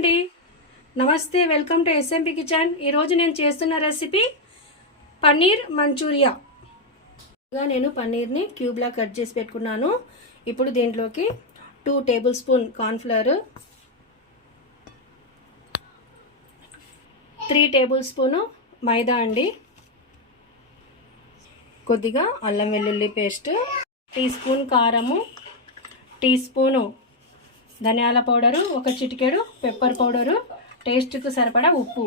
అండి, నమస్తే. Welcome to SMP kitchen. ఈరోజు నేను చేస్తున్న రెసిపీ పన్నీర్ మంచూరియా. నేను పన్నీర్ని క్యూబ్లా కట్ చేసి పెట్టుకున్నాను. ఇప్పుడు దీంట్లోకి 2 tablespoon cornflour, 3 tablespoon మైదా అండి, కొద్దిగా అల్లం వెల్లుల్లి పేస్ట్, టీ స్పూన్ కారము, టీ స్పూను ధనియాల పౌడరు, 1 చిటికెడు పెప్పర్ పౌడరు, టేస్ట్కి సరిపడా ఉప్పు,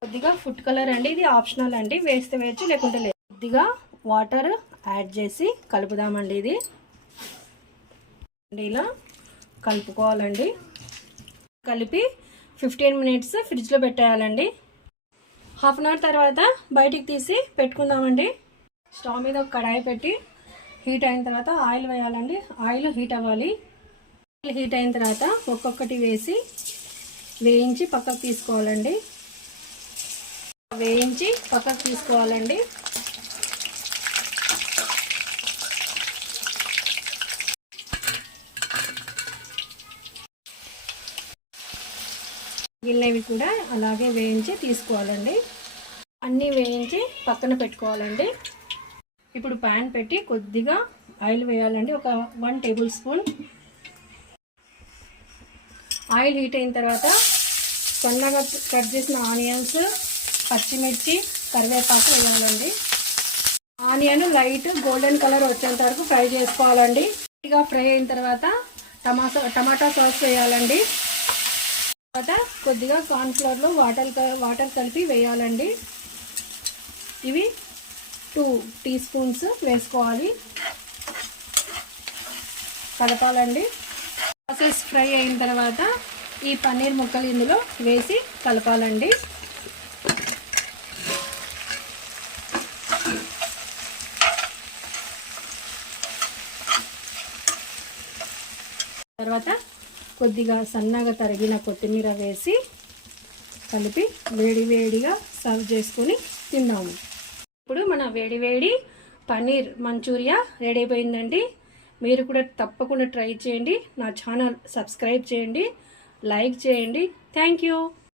కొద్దిగా ఫుడ్ కలర్ అండి. ఇది ఆప్షనల్ అండి, వేస్తే వేయచ్చు లేకుంటే లేదు. కొద్దిగా వాటర్ యాడ్ చేసి కలుపుదామండి. ఇది ఇలా కలుపుకోవాలండి. కలిపి 15 మినిట్స్ ఫ్రిడ్జ్లో పెట్టేయాలండి. హాఫ్ అన్ అవర్ తర్వాత బయటికి తీసి పెట్టుకుందామండి. స్టవ్ మీద ఒక కడాయి పెట్టి హీట్ అయిన తర్వాత ఆయిల్ వేయాలండి. ఆయిల్ హీట్ అవ్వాలి. హీట్ అయిన తర్వాత ఒక్కొక్కటి వేసి వేయించి పక్కకు తీసుకోవాలండి. మిగిలినవి కూడా అలాగే వేయించి తీసుకోవాలండి. అన్నీ వేయించి పక్కన పెట్టుకోవాలండి. ఇప్పుడు ప్యాన్ పెట్టి కొద్దిగా ఆయిల్ వేయాలండి. ఒక 1 టేబుల్ స్పూన్ ఆయిల్ హీట్ అయిన తర్వాత సన్నగా కట్ చేసిన ఆనియన్స్, పచ్చిమిర్చి, కరివేపాకు వేయాలండి. ఆనియన్ లైట్ గోల్డెన్ కలర్ వచ్చేంత వరకు ఫ్రై చేసుకోవాలండి. ఇక ఫ్రై అయిన తర్వాత టమాటా సాస్ వేయాలండి. తర్వాత కొద్దిగా కార్న్ఫ్లవర్లో వాటర్ కలిపి వేయాలండి. ఇవి 2 టీ స్పూన్స్ వేసుకోవాలి. కలపాలండి. ప్రాసెస్ ఫ్రై అయిన తర్వాత ఈ పన్నీర్ ముక్కలు ఇందులో వేసి కలపాలండి. తర్వాత కొద్దిగా సన్నగా తరిగిన కొత్తిమీర వేసి కలిపి వేడివేడిగా సర్వ్ చేసుకొని తిందాము. ఇప్పుడు మన వేడివేడి పన్నీర్ మంచూరియా రెడీ అయిపోయిందండి. మీరు కూడా తప్పకుండా ట్రై చేయండి. నా ఛానల్ సబ్స్క్రైబ్ చేయండి, లైక్ చేయండి. Thank you.